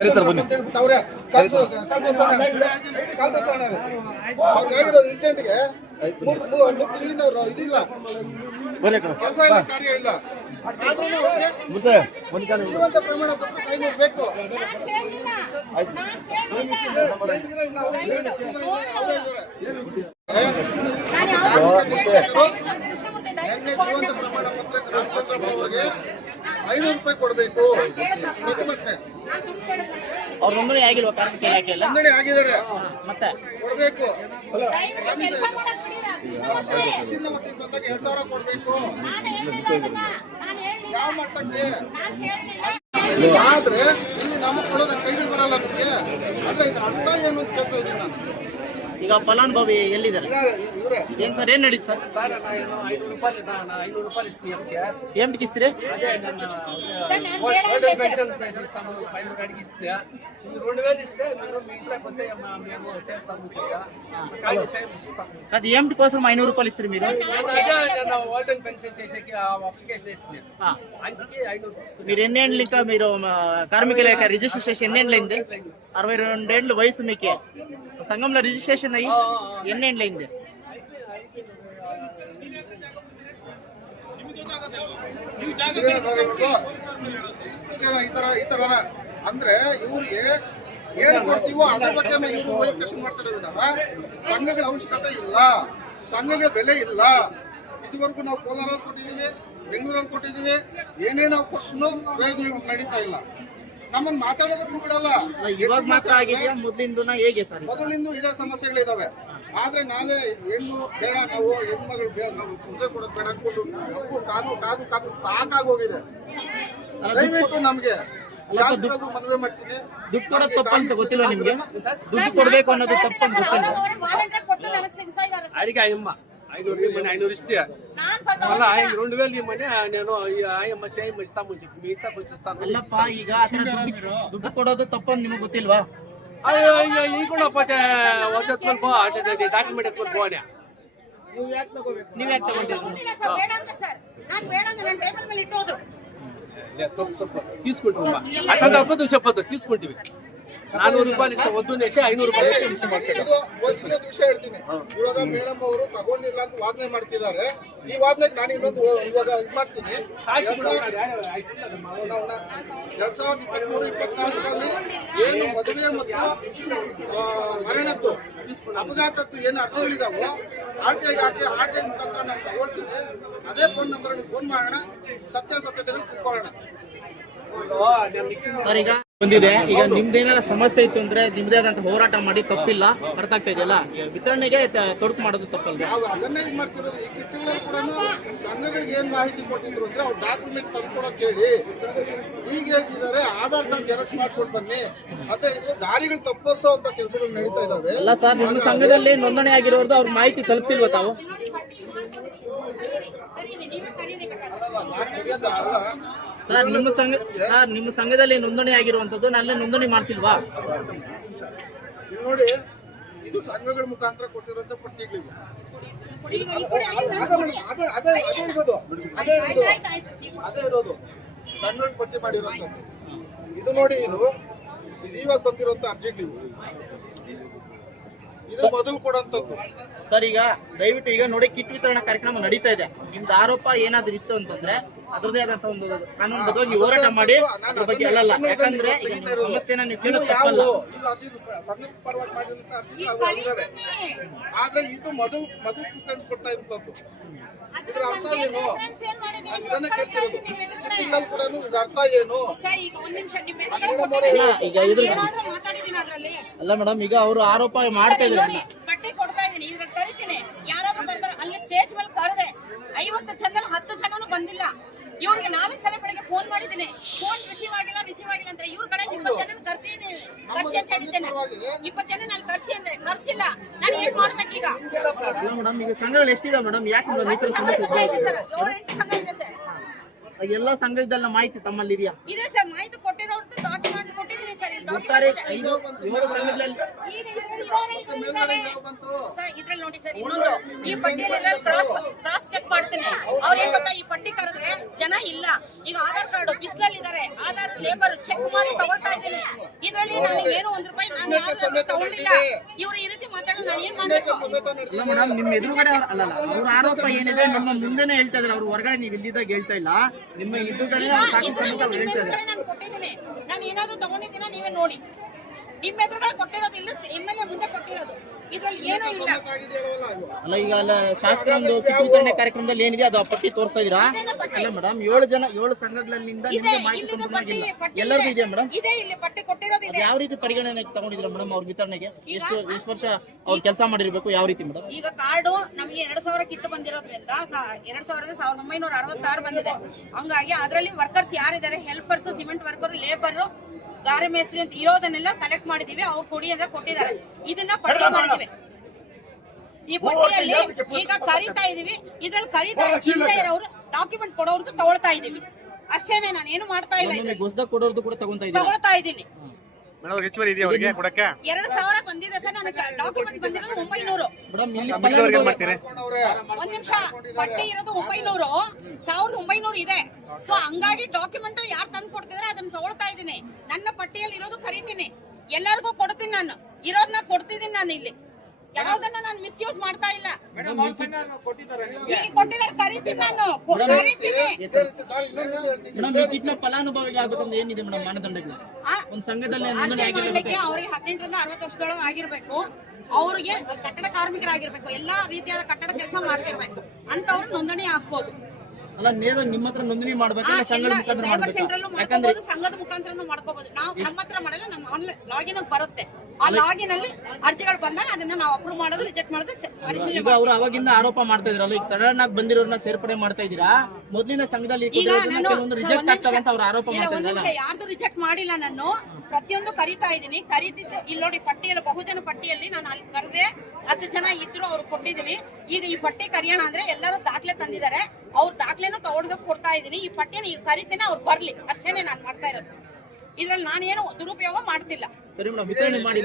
ಕರೀತಾರೆ ಬನ್ನಿ. ಇನ್ಸಿಡೆಂಟ್ಗೆ ಇದಿಲ್ಲ. ಬನ್ನಿ ಕೆಲಸ ಇಲ್ಲ ಕಾರ್ಯ ಇಲ್ಲ. ಪ್ರಮಾಣ ಪತ್ರ ಬೇಕು. ಜೀವಂತ ಪ್ರಮಾಣ ಪತ್ರ ಐನೂರು ರೂಪಾಯಿ ಕೊಡಬೇಕು ಪ್ರತಿಭಟನೆ ಅವ್ರ ನೋಂದಣಿ ಆಗಿಲ್ವಾ ಕಾರ್ಮಿಕ ಇಲಾಖೆಯಲ್ಲ ನೋಂದಣಿ ಆಗಿದ್ದಾರೆ ಮತ್ತೆ? ಕೊಡಬೇಕು. ಚಿನ್ನ ಮತ್ತೆ ಬಂದಾಗ ಎರಡ್ ಸಾವಿರ ಕೊಡ್ಬೇಕು. ಯಾವ ಮಟ್ಟಕ್ಕೆ? ಆದ್ರೆ ಇಲ್ಲಿ ನಮಗೆ ಕೊಡೋದು ಕೈಗೆ ಬರಲ್ಲ ನಮಗೆ ಅಂದ್ರೆ ಇದ್ರ ಅರ್ಥ ಏನು ಅಂತ ಕೇಳ್ತಾ ಇದ್ದೀನಿ ನಾನು. ಈಗ ಫಲಾನುಭವಿ ಎಲ್ಲಿದ್ದಾರೆ ಇದಾರೆ ಇವ್ರೆ ಏನ್ ಸರ್ ಏನ್ ನಡೀತು ಸರ್ సార్ నా ఐదు రూపాయలు నా ఐదు రూపాయలు ఇస్తుంది ఎంకే ಏನ್ ಕಿಸ್ತೀರಿ అదే నన్ను ఓల్డేజ్ పెన్షన్ చేసి ఇస్తాము పైన కాడికి ఇస్తే ఈ రెండు వేలు ఇస్తే మీరు మీ ఇంట్లోకి వస్తే మా- మేము చేస్తాము చెప్పా కాదు సేమ్ చూస్తాము అది ఏమిటి కోసం ఐనూరు రూపాయలు ఇస్తారు మీరు నేను అదే నేను ఓల్డేజ్ పెన్షన్ చేసేకి ఆ అప్లికేషన్ ఇస్తుంది ఆ. అందుకే ఐదు తీసుకుని మీరు ఎన్నేళ్ళు ఇంకా మీరు ఆ, కార్మిక ఇలాఖ రిజిస్టర్ చేసి ఎన్నేళ్ళు అయింది అరవై రెండేళ్ళు వయసు మీకు సంఘంలో రిజిస్ట్రేషన్ అయ్యి ఎన్నేళ్ళు అయింది ಇದೇನಾ ಸರ್ ಇವ್ರದ್ದು ಇಷ್ಟೇನಾ ಈ ತರ ಈ ತರ ಅಂದ್ರೆ ಇವ್ರಿಗೆ ಏನ್ ಕೊಡ್ತೀವೋ ಅದ್ರ ಬಗ್ಗೆ ಇವರು ವೆರಿಫಿಕೇಶನ್ ಮಾಡ್ತಾರೆ ವಿನಃ ಸಂಘಗಳ ಅವಶ್ಯಕತೆ ಇಲ್ಲ ಸಂಘಗಳ ಬೆಲೆ ಇಲ್ಲ ಇದುವರೆಗೂ ನಾವು ಕೋಲಾರಲ್ಲಿ ಕೊಟ್ಟಿದೀವಿ ಬೆಂಗಳೂರಲ್ಲಿ ಕೊಟ್ಟಿದೀವಿ ಏನೇ ನಾವು ಕೊಟ್ಟು ಪ್ರಯೋಜನಗಳು ನಡೀತಾ ಇಲ್ಲ ನಮ್ಮನ್ನ ಮಾತಾಡೋದಕ್ಕೂ ಬಿಡಲ್ಲ. ಇವಾಗ ಮಾತ್ರ ಆಗಿದೆಯಾ? ಮೊದಲಿಂದ ಹೇಗೆ ಸರ್ ಮೊದಲಿಂದ ಇದೇ ಸಮಸ್ಯೆಗಳಿದಾವೆ. ಆದ್ರೆ ನಾವೇ ಹೆಣ್ಣು ಬೇಡ ನಾವು ಹೆಣ್ಮಗಳು ಬೇಡ ನಾವು ತೊಂದರೆ ಕೊಡೋದು ಬೇಡ ಅನ್ಕೊಂಡು ನಾವು ಕಾದು ಕಾದು ಕಾದು ಸಾಕಾಗೋಗಿದೆ ದಯವಿಟ್ಟು ನಮ್ಗೆ ಮದುವೆ ಮಾಡ್ತೀನಿ. ದುಡ್ಡು ಕೊಡೋದು ತಪ್ಪಂತ ಗೊತ್ತಿಲ್ಲ ನಿಮ್ಗೆ? ದುಡ್ಡು ಕೊಡ್ಬೇಕು ಅನ್ನೋದು ತಪ್ಪಂತ ಗೊತ್ತಿಲ್ಲ. ಅಡಿಗೆ ಅಮ್ಮ. నాకు సిగ్గుసాయి అడిగి ఆయమ్మ ఐనూరు ఇమ్మని ఐనూరు ఇస్తే మళ్ళీ ఆయన రెండు వేలు ఇమ్మని నేను ఈ ఆయమ్మ చేయమ్మ ఇస్తామని చెప్పి మీ ఇంట్లోకి వచ్చి ఇస్తాను ಅಲ್ಲಪ್ಪ ಈಗ ಆ ಥರ ದುಡ್ಡು ದುಡ್ಡು ಕೊಡೋದು ತಪ್ಪು ಅಂತ ನಿಮಗೆ ಗೊತ್ತಿಲ್ವಾ అయ్యో అయ్యో ఈ కూడా పోతే వద్దెత్తుకొని పో అటు డాక్యుమెంట్ ఎత్తుకొని పోనే ನೀವ್ ಯಾಕೆ ತಗೊಂಡಿದ್ರಿ సార్ వేడాంత సార్ ನಾನು వేడాంత ನಾನು ಟೇಬಲ್ ಮೇಲೆ ಇಟ್ಟು ಹೋದ್ರು తీసుకుంటామా అట్లా తప్పదు చెప్పొద్దు తీసుకుంటే ನಾನೂರು ರೂಪಾಯಿ ಒಂದು ಎಷ್ಟೇ ಐನೂರು ಹೇಳ್ತೀನಿ. ಇವಾಗ ಮೇಡಮ್ ಅವರು ತಗೊಂಡಿಲ್ಲ ಅಂತ ವಾದನೆ ಮಾಡ್ತಿದ್ದಾರೆ. ಈ ವಾದನೆಗೆ ನಾನು ಇನ್ನೊಂದು ಇವಾಗ ಇದು ಮಾಡ್ತೀನಿ. ಎರಡ್ ಸಾವಿರದ ಇಪ್ಪತ್ಮೂರು ಇಪ್ಪತ್ನಾಲ್ಕರಲ್ಲಿ ಏನು ಮದುವೆ ಮತ್ತು ಮರಣದ್ದು ಅಪಘಾತದ್ದು ಏನು ಅರ್ಜಿಗಳಿದಾವೋ ಆರ್ ಟಿ ಐಗೆ ಹಾಕಿ ಆರ್ ಟಿ ಐ ಮುಖಾಂತರ ನಾನು ತಗೊಳ್ತೀನಿ. ಅದೇ ಫೋನ್ ನಂಬರ್ ಫೋನ್ ಮಾಡೋಣ. ಸತ್ಯಾಸತ್ಯತೆಗಳನ್ನು ತಿಳ್ಕೊಳ್ಳೋಣ ಸರಿಗ ಬಂದಿದೆ. ಈಗ ನಿಮ್ದೇನಾರ ಸಮಸ್ಯೆ ಇತ್ತು ಅಂದ್ರೆ ನಿಮ್ದೇ ಆದಂತ ಹೋರಾಟ ಮಾಡಿ ತಪ್ಪಿಲ್ಲ ಅರ್ಥ ಆಗ್ತಾ ಇದೆಯಲ್ಲ? ವಿತರಣೆಗೆ ತೊಡಕು ಮಾಡೋದು ತಪ್ಪಲ್ಲ ನಾವು ಅದನ್ನೇ ಇದು ಮಾಡ್ತಿರೋದು ಈ ಕಿಟ್ಗಳಲ್ಲಿ ಕೂಡ ಸಂಘಗಳಿಗೆ ಏನ್ ಮಾಹಿತಿ ಕೊಟ್ಟಿದ್ರು ಅಂದ್ರೆ ಅವ್ರು ಡಾಕ್ಯುಮೆಂಟ್ ತಂದ್ಕೊಡಕ್ ಹೇಳಿ ಈಗ ಹೇಳ್ತಿದ್ದಾರೆ ಆಧಾರ್ ಕಾರ್ಡ್ ಜೆರಾಕ್ಸ್ ಮಾಡ್ಕೊಂಡು ಬನ್ನಿ. ಮತ್ತೆ ಇದು ದಾರಿಗಳು ತಪ್ಪಿಸೋ ಅಂತ ಕೆಲಸಗಳು ನಡೀತಾ ಇದಾವೆ. ಅಲ್ಲ ಸರ್ ನಿಮ್ಮ ಸಂಘದಲ್ಲಿ ನೋಂದಣಿ ಆಗಿರೋದು ಅವ್ರ ಮಾಹಿತಿ ತಲುಪಿಲ್ವಾ ತಾವು? ಅಲ್ಲ ಸರ್ ನಿಮ್ಮ ಸಂಘ ಸರ್ ನಿಮ್ಮ ಸಂಘದಲ್ಲಿ ನೋಂದಣಿ ಆಗಿರುವಂತದ್ದು ನಲ್ಲೇ ನೋಂದಣಿ ಮಾಡಿಸಿಲ್ವಾ? ಇಲ್ಲಿ ನೋಡಿ ಇದು ಸಂಘಗಳ ಮುಖಾಂತರ ಕೊಟ್ಟಿರುವಂತ ಪಟ್ಟಿಗಳಿವೆ. ಅದೇ ಅದೇ ಅದೇ ಅದೇ ಇರೋದು ಅದೇ ಇರೋದು. ಅದೇ ಪಟ್ಟಿ ಮಾಡಿರೋಂಥದ್ದು ಇದು ನೋಡಿ ಇದು ಇವಾಗ ಬಂದಿರುವಂತ ಅರ್ಜಿಗಳಿವು. ಮೊದಲು ಕೊಡುವಂಥದ್ದು ಸರ್ ಈಗ ದಯವಿಟ್ಟು ಈಗ ನೋಡಿ ಕಿಟ್ ವಿತರಣಾ ಕಾರ್ಯಕ್ರಮ ನಡೀತಾ ಇದೆ. ನಿಮ್ದು ಆರೋಪ ಏನಾದ್ರು ಇತ್ತು ಅಂತಂದ್ರೆ ಅದರದೇ ಆದಂತ ಒಂದು ಕಾನೂನು ಬಗ್ಗೆ ನೀವು ಹೋರಾಟ ಮಾಡಿ ಅದ್ರ ಬಗ್ಗೆ ಅಲ್ಲಲ್ಲ ಯಾಕಂದ್ರೆ ಸಮಸ್ಯೆನ ನೀವು ಕೇಳೋದು ತಪ್ಪಲ್ಲ. ಇದು ಸಂಘದ ಪರವಾಗಿ ಆದ್ರೆ ಮೊದಲು ಮೊದಲು ಪ್ರಿಫರೆನ್ಸ್ ಕೊಡ್ತಾ ಇದ್ರ ಅರ್ಥ ಏನು? ಇದನ್ನೇ ಕೇಳ್ತಿರೋದು ಕೂಡ ಇದ್ರ ಅರ್ಥ ಏನು? ಈಗ ಒಂದ್ ಅಲ್ಲ ಮೇಡಮ್ ಈಗ ಅವರು ಆರೋಪ ಮಾಡ್ತಾ ಇದ್ರು ಇದ್ದಾರೆ ನೋಡಿ ಬಟ್ಟೆ ಕೊಡ್ತಾ ಇದೀನಿ ಇದ್ರಲ್ಲಿ ಕರಿತೀನಿ. ಯಾರಾದ್ರೂ ಬರ್ತಾರೆ ಅಲ್ಲಿ ಸ್ಟೇಜ್ ಮೇಲೆ ಕರೆದೆ. ಐವತ್ತು ಜನ ಹತ್ತು ಜನನು ಬಂದಿಲ್ಲ. ಇವ್ರಿಗೆ ನಾಲ್ಕು ಸಲ ಬೆಳಿಗ್ಗೆ ಫೋನ್ ಮಾಡಿದ್ದೀನಿ. ಫೋನ್ ರಿಸೀವ್ ಆಗಿಲ್ಲ ರಿಸೀವ್ ಆಗಿಲ್ಲ ಅಂದ್ರೆ ಇವ್ರ ಕಡೆ ಇಪ್ಪತ್ತು ಜನ ಕರ್ಸಿ ಕರ್ಸಿ ಅಂತ ಹೇಳಿದ್ದೇನೆ. ಇಪ್ಪತ್ತು ಜನ ನಾನು ಕರ್ಸಿ ಅಂದ್ರೆ ಕರ್ಸಿಲ್ಲ. ನಾನು ಏನ್ ಮಾಡ್ಬೇಕೀಗ? ಮೇಡಮ್ ಈಗ ಸಂಘಗಳು ಎಷ್ಟಿದೆ ಮೇಡಮ್ ಯಾಕೆ ಥರ ಸಂಘ ಇದೆ ಸರ್ ಏಳು ಎಂಟು ಸಂಘ ಇದೆ ಸರ್ ಎಲ್ಲ ಸಂಘದಲ್ಲ ಮಾಹಿತಿ ತಮ್ಮಲ್ಲಿ ಇದೆಯಾ ಇದೆ ಸರ್ ಮಾಹಿತಿ ಕೊಟ್ಟಿರೋರ್ದು ಡಾಕ್ಯುಮೆಂಟ್ ಕೊಟ್ಟಿದ್ದೀನಿ ಸರ್ ಇಲ್ಲಿ ಒಟ್ಟಾರೆ. ಐದು ಏಳು ಸಂಘಗಳಲ್ಲಿ ಸರ್ ಇದ್ರಲ್ಲಿ ನೋಡಿ ಸರ್ ಇನ್ನೊಂದು. ಈ ಪಟ್ಟಿಯಲ್ಲಿ ಕ್ರಾಸ್ ಕ್ರಾಸ್ ಚೆಕ್ ಮಾಡ್ತೀನಿ. ಅವ್ರೇನ್ ಏನ್ ಗೊತ್ತಾ ಈ ಪಟ್ಟಿ ಕರೆದ್ರೆ ಜನ ಇಲ್ಲ. ಈಗ ಆಧಾರ್ ಕಾರ್ಡ್ ಬಿಸ್ಲಲ್ಲಿ ಇದಾರೆ ಆಧಾರ್ ಲೇಬರ್ ಚೆಕ್ ಮಾಡಿ ತಗೊಳ್ತಾ ಇದ್ದೀನಿ. ಇದ್ರಲ್ಲಿ ನಾನು ಏನು ಒಂದ್ ರೂಪಾಯಿ ನಾನು ಯಾವ್ದು ತಗೊಂಡಿಲ್ಲ ಇವ್ರು ಈ ರೀತಿ ಮಾತಾಡೋದು ನಾನು ಏನ್ ಮಾಡ್ಬೇಕು? ಇಲ್ಲ ಮೇಡಮ್ ನಿಮ್ ಎದುರುಗಡೆ ಅಲ್ಲ ಅಲ್ಲ, ಅವ್ರ ಆರೋಪ ಏನಿದೆ? ನಮ್ಮ ಮುಂದೆನೆ ಹೇಳ್ತಾ ಇದ್ರೆ. ಅವ್ರು ಹೊರಗಡೆ ನೀವು ಇಲ್ಲಿದ್ದಾಗ ಹೇಳ್ತಾ ಇಲ್ಲ. ನಿಮ್ಮ ಎದುರುಗಡೆ ನಾನು ಏನಾದ್ರು ನಾನು ಏನಾದ್ರೂ ತಗೊಂಡಿದ್ದೀನ ನೀವೇ ನೋಡಿ. ನಿಮ್ಮ ಎದುರುಗಡೆ ಕೊಟ್ಟಿರೋದು ಇಲ್ಲ ಎಂ ಎಲ್ ಎ ಮುಂದೆ ಕೊಟ್ಟಿರೋದು. ಅಲ್ಲ ಈಗ ಅಲ್ಲ ಶಾಸಕರೊಂದು ಕಿಟ್ ವಿತರಣೆ ಕಾರ್ಯಕ್ರಮದಲ್ಲಿ ಏನಿದೆ ಅದು ಆ ಪಟ್ಟಿ ತೋರಿಸ್ತಾ ಇದೀರಾ ಅಲ್ಲ ಮೇಡಮ್ ಏಳು ಜನ ಏಳು ಸಂಘಗಳಿಂದ ನಿಮಗೆ ಮಾಹಿತಿ ಎಲ್ಲರಿಗೂ ಇದೆ. ಇದೆಯಾ ಮೇಡಮ್ ಇದೆ ಇಲ್ಲಿ ಪಟ್ಟಿ ಕೊಟ್ಟಿರೋದು ಇದೆ. ಯಾವ ರೀತಿ ಪರಿಗಣನೆಗೆ ತಗೊಂಡಿದ್ರ ಮೇಡಮ್ ಅವ್ರ ವಿತರಣೆಗೆ? ಎಷ್ಟು ಎಷ್ಟು ವರ್ಷ ಅವ್ರು ಕೆಲಸ ಮಾಡಿರ್ಬೇಕು ಯಾವ ರೀತಿ ಮೇಡಮ್ ಈಗ ಕಾರ್ಡು ನಮಗೆ ಎರಡ್ ಸಾವಿರ ಕಿಟ್ ಬಂದಿರೋದ್ರಿಂದ ಎರಡ್ ಸಾವಿರದ ಸಾವಿರದ ಒಂಬೈನೂರ ಅರವತ್ತಾರು ಬಂದಿದೆ. ಹಂಗಾಗಿ ಅದರಲ್ಲಿ ವರ್ಕರ್ಸ್ ಯಾರಿದ್ದಾರೆ? ಹೆಲ್ಪರ್ಸ್ ಸಿಮೆಂಟ್ ವರ್ಕರ್ ಲೇಬರ್ ಗಾರೆ ಮೇಸ್ರಿ ಅಂತ ಇರೋದನ್ನೆಲ್ಲ ಕಲೆಕ್ಟ್ ಮಾಡಿದೀವಿ ಅವ್ರು ಕೊಡಿ ಅಂದ್ರೆ ಕೊಟ್ಟಿದ್ದಾರೆ. ಇದನ್ನ ಪಟ್ಟಿ ಮಾಡಿದೀವಿ. ಈ ಪಟ್ಟಿಯಲ್ಲಿ ಈಗ ಕರಿತಾ ಇದೀವಿ. ಇದ್ರಲ್ಲಿ ಕರಿತಾ ಇಲ್ಲದೆ ಇರೋರು ಡಾಕ್ಯುಮೆಂಟ್ ಕೊಡೋರ್ದು ತಗೊಳ್ತಾ ಇದೀವಿ. ಅಷ್ಟೇನೆ ನಾನು ಏನು ಮಾಡ್ತಾ ಇಲ್ಲ ತಗೊಳ್ತಾ ಇದ್ದೀನಿ ಮೇಡಮ್ ಹೆಚ್ಚುವರಿ ಇದೆಯಾ ಅವರಿಗೆ ಕೊಡಕ್ಕೆ? ಎರಡ್ ಸಾವಿರ ಬಂದಿದೆ ಸರ್ ನನಗೆ ಡಾಕ್ಯುಮೆಂಟ್ ಬಂದಿರೋದು ಒಂಬೈನೂರು. ಮಿಕ್ಕಿದವ್ರಿಗೆ ಏನ್ ಮಾಡ್ತೀರಿ. ಒಂದ್ ನಿಮಿಷ ಪಟ್ಟಿ ಇರೋದು ಒಂಬೈನೂರು. ಸಾವಿರದ ಒಂಬೈನೂರು ಇದೆ. ಸೊ ಹಂಗಾಗಿ ಡಾಕ್ಯುಮೆಂಟ್ ಯಾರು ತಂದು ಕೊಡ್ತಿದ್ರೆ ಅದನ್ನ ತಗೊಳ್ತಾ ಇದ್ದೀನಿ. ನನ್ನ ಪಟ್ಟಿಯಲ್ಲಿ ಇರೋದು ಕರಿತೀನಿ. ಎಲ್ಲರಿಗೂ ಕೊಡ್ತೀನಿ ನಾನು. ಇರೋದನ್ನ ಕೊಡ್ತಿದ್ದೀನಿ ನಾನು ಇಲ್ಲಿ ಯಾವ್ದನ್ನ ನಾನು ಮಿಸ್ಯೂಸ್ ಮಾಡ್ತಾ ಇಲ್ಲ. ಕೊಟ್ಟಿದ್ದಾರೆ. ಕರಿತೀನಿ ನಾನು. ಕರಿತೀನಿ. ಇದೇ ರೀತಿ ಸರ್ ಇನ್ನೊಂದು ವಿಷಯ ಹೇಳ್ತೀನಿ. ಮೇಡಮ್ ಈ ಕಿಟ್ನ ಫಲಾನುಭವಿಗಳಾಗಬೇಕಂದ್ರೆ ಏನಿದೆ ಮೇಡಮ್ ಮಾನದಂಡಗಳು? ಆ, ಒಂದು ಸಂಘದಲ್ಲಿ ನೋಂದಣಿ ಅರ್ಜಿ ಆಗಿರ್ಬೇಕು ಮಾಡ್ಲಿಕ್ಕೆ ಅವ್ರಿಗೆ ಹದಿನೆಂಟರಿಂದ ಅರವತ್ತು ವರ್ಷದೊಳಗೆ ಆಗಿರ್ಬೇಕು. ಅವ್ರಿಗೆ ಕಟ್ಟಡ ಕಾರ್ಮಿಕರಾಗಿರ್ಬೇಕು. ಎಲ್ಲಾ ರೀತಿಯಾದ ಕಟ್ಟಡ ಕೆಲಸ ಮಾಡ್ತಿರ್ಬೇಕು. ಅಂತವ್ರು ನೋಂದಣಿ ಹಾಕ್ಬೋದು ಅಲ್ಲ ನೇರ ನಿಮ್ಮ ಹತ್ರ ನೋಂದಣಿ ಆ, ಸಂಘದ ಮುಖಾಂತರ ಸೈಬರ್ ಮಾಡ್ಕೋಬಹುದು ಸಂಘದ ಮುಖಾಂತರ ಮಾಡ್ಕೋಬಹುದು ನಾವು ನಮ್ಮ ಹತ್ರ ಮಾಡಲ್ಲ ನಮ್ಮ ಆನ್ಲೈನ್ ಲಾಗಿನ್ ಬರುತ್ತೆ. ಆ ಲಾಗಿನ್ ಅಲ್ಲಿ ಅರ್ಜಿಗಳು ಬಂದಾಗ ಅದನ್ನ ನಾವು ಅಪ್ರೂವ್ ಮಾಡೋದು ರಿಜೆಕ್ಟ್ ಮಾಡೋದು ಪರಿಶೀಲನೆ ಅವರು ಅವಾಗಿಂದ ಆರೋಪ ಮಾಡ್ತಾ ಇದ್ರಲ್ಲ ಈಗ ಸಡನ್ ಆಗಿ ಬಂದಿರೋರ್ನ ಸೇರ್ಪಡೆ ಮಾಡ್ತಾ ಇದೀರಾ ಮೊದಲಿನ ಸಂಘದಲ್ಲಿ ರಿಜೆಕ್ಟ್ ಆಗ್ತವೆ ಅಂತ ಆರೋಪ ಯಾರ್ದು ರಿಜೆಕ್ಟ್ ಮಾಡಿಲ್ಲ ನಾನು. ಪ್ರತಿಯೊಂದು ಕರಿತಾ ಇದ್ದೀನಿ. ಕರೀತಿದ್ದೆ ಇಲ್ಲಿ ನೋಡಿ ಪಟ್ಟಿಯಲ್ಲಿ ಬಹುಜನ ಪಟ್ಟಿಯಲ್ಲಿ ನಾನು ಅಲ್ಲಿ ಕರೆದೆ ಹತ್ತು ಜನ ಇದ್ರು ಅವ್ರು ಕೊಟ್ಟಿದ್ದೀನಿ. ಈಗ ಈ ಪಟ್ಟಿ ಕರಿಯೋಣ ಅಂದ್ರೆ ಎಲ್ಲರೂ ದಾಖಲೆ ತಂದಿದ್ದಾರೆ. ಅವ್ರ ದಾಖಲೆನೂ ತಗೊಡ್ದು ಕೊಡ್ತಾ ಇದ್ದೀನಿ. ಈ ಪಟ್ಟಿನ ಈಗ ಕರಿತೇನೆ ಅವ್ರು ಬರ್ಲಿ. ಅಷ್ಟೇನೆ ನಾನು ಮಾಡ್ತಾ ಇರೋದು. ಇದ್ರಲ್ಲಿ ನಾನೇನು ದುರುಪಯೋಗ ಮಾಡ್ತಿಲ್ಲ. ಸರಿ ಮೇಡಮ್ ಮಾಡಿ